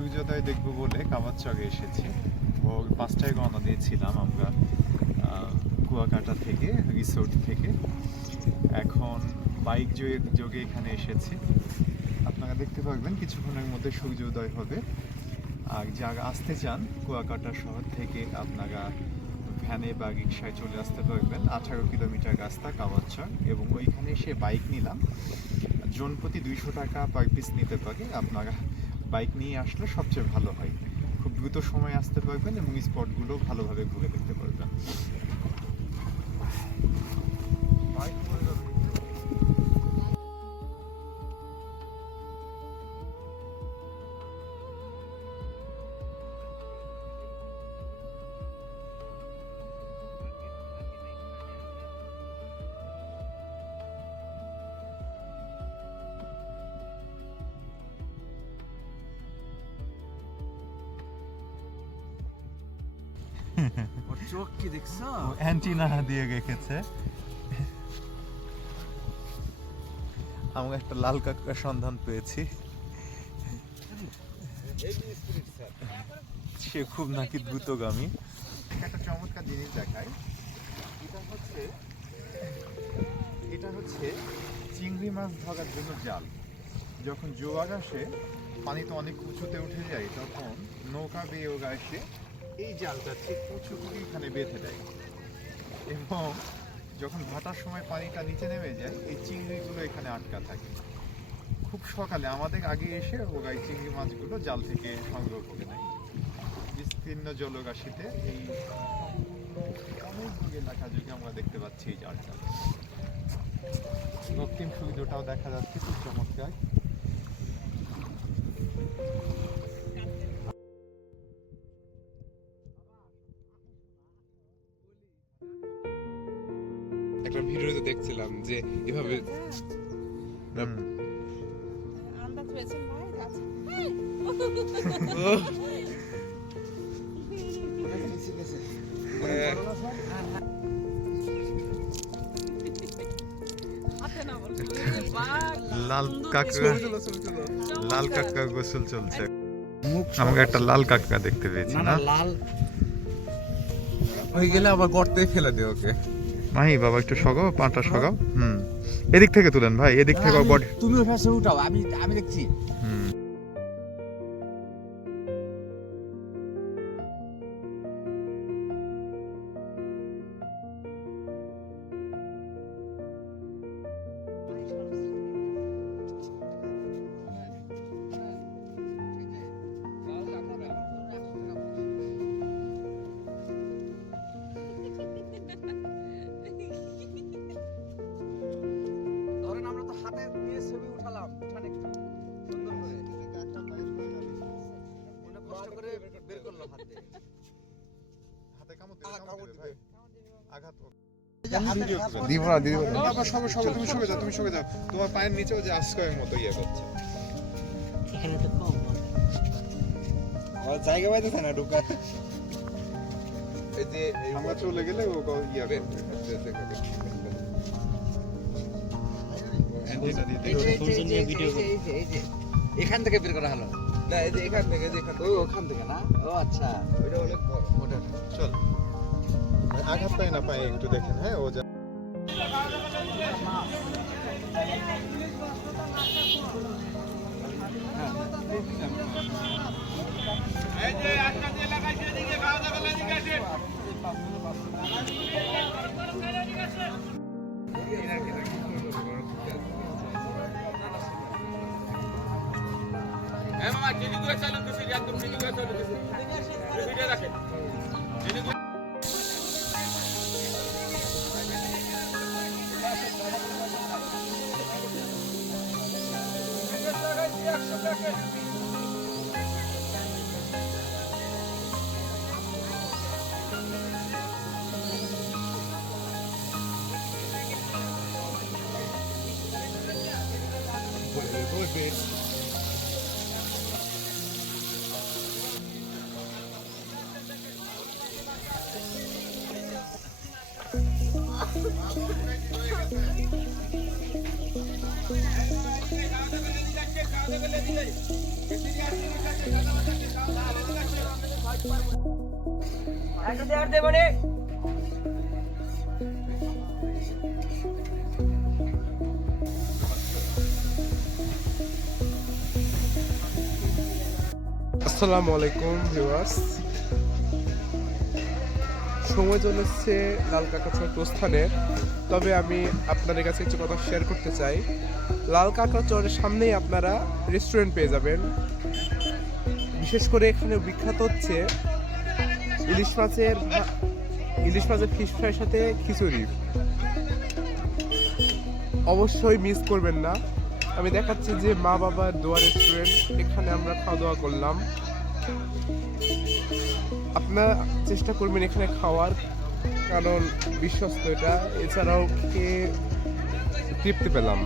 সূর্যোদয় দেখবো বলে কামারচকে এসেছি। ও 5টায় রওনা দিয়েছিলাম আমরা কুয়াকাটা থেকে, রিসোর্ট থেকে। এখন বাইক যোগে এখানে এসেছি। আপনারা দেখতে পারবেন কিছুক্ষণের মধ্যে সূর্যোদয় হবে। আর যারা আসতে চান কুয়াকাটা শহর থেকে আপনারা ভ্যানে বা রিক্সায় চলে আসতে পারবেন। 18 কিলোমিটার রাস্তা কামারচক, এবং ওইখানে এসে বাইক নিলাম। জন প্রতি 200 টাকা পার পিস নিতে পারে। আপনারা বাইক নিয়ে আসলে সবচেয়ে ভালো হয়, খুব দ্রুত সময় আসতে পারবেন এবং স্পটগুলো ভালোভাবে ঘুরে দেখতে পারবেন। চোখ কি দেখছো? অ্যান্টিনা দিয়ে রেখেছে। আমরা একটা লাল কাঁকড়ার সন্ধান পেয়েছি। সে খুব নাকি দ্রুতগামী। একটা চমৎকার জিনিস দেখায়। এটা হচ্ছে চিংড়ি মাছ ধরার জন্য জাল। যখন জোয়ার আসে, পানি তো অনেক উঁচুতে উঠে যায়, তখন নৌকা বেয়ে ওরা এসে এই জালটা ঠিক উঁচু করে এখানে বেঁধে দেয়, এবং যখন ভাটার সময় পানিটা নিচে নেমে যায় এই চিংড়িগুলো এখানে আটকা থাকে। খুব সকালে আমাদের আগে এসে ওরা এই চিংড়ি মাছগুলো জাল থেকে সংগ্রহ করে নেয়। বিস্তীর্ণ জলরাশিতে এই অনেক দূর এলাকা জুড়ে আমরা দেখতে পাচ্ছি এই জালটা। রক্তিম সূর্যটাও দেখা যাচ্ছে, খুব চমৎকার। একটা ভিডিওতে দেখছিলাম যে এভাবে আন্দাজ পেয়েছেন ভাই? আচ্ছা হাতে না বলতে লাল কাঁকড়া, লাল কাঁকড়া গোসল চলছে। আমাকে একটা লাল কাঁকড়া দেখতে পেয়েছি না? লাল হয়ে গেলে আবার গর্তে ফেলে দে ওকে। মাহি বাবা একটু সগাও, পাটা সগাও। এদিক থেকে তুলেন ভাই, এদিক থেকে বডি। তুমি ওর পাশে উঠাও, আমি দেখছি। ধরেন আমরা তো হাতে নিয়ে ছবি উঠালাম, উঠান একটু সুন্দর করে, অনেক কষ্ট করে বের করলাম হাতে। হাতে কামড় দেবে ভাই, আঘাত হোক। দিব না দিব না। বাবা সবে তুমি সরে যাও, তুমি সরে যাও। তোমার পায়ের নিচেও যে আশ্রয়ের মতো ইয়ে করছে। এখানে তো কম আর জায়গা পাইতেছে না ঢুকা। এই যে আমরা চলে গেলে ও ইয়া করবে। অ্যান্টিনা দিয়ে এখান থেকে বের করা হলো না, এই যে এখান থেকে, ওখান থেকে না? ও আচ্ছা, ওইটা অনেক বড়। ওটা চল। আঘাত পায় না পায়ে একটু দেখেন। হ্যাঁ, ও যা মামা টিভি করে চালু দিছি, একদম টিভি করে চালু দিছি, ভিডিও রাখেন। খাওয়া দাওয়া আসসালামু আলাইকুম ভিউয়ার্স, সময় চলেছে লাল কাঁকড়াচর প্রস্থানের। তবে আমি আপনাদের কাছে কিছু কথা শেয়ার করতে চাই। লাল কাঁকড়াচরের সামনেই আপনারা রেস্টুরেন্ট পেয়ে যাবেন। বিশেষ করে এখানে বিখ্যাত হচ্ছে ইলিশ মাছের ফিশ ফ্রাইয়ের সাথে খিচুড়ি। অবশ্যই মিস করবেন না। আমি দেখাচ্ছি যে মা বাবার দোয়া রেস্টুরেন্ট, এখানে আমরা খাওয়া দাওয়া করলাম। আপনারা চেষ্টা করবেন এখানে খাওয়ার, কারণ বিশ্বস্ত এটা। এছাড়াও খেয়ে তৃপ্তি পেলাম।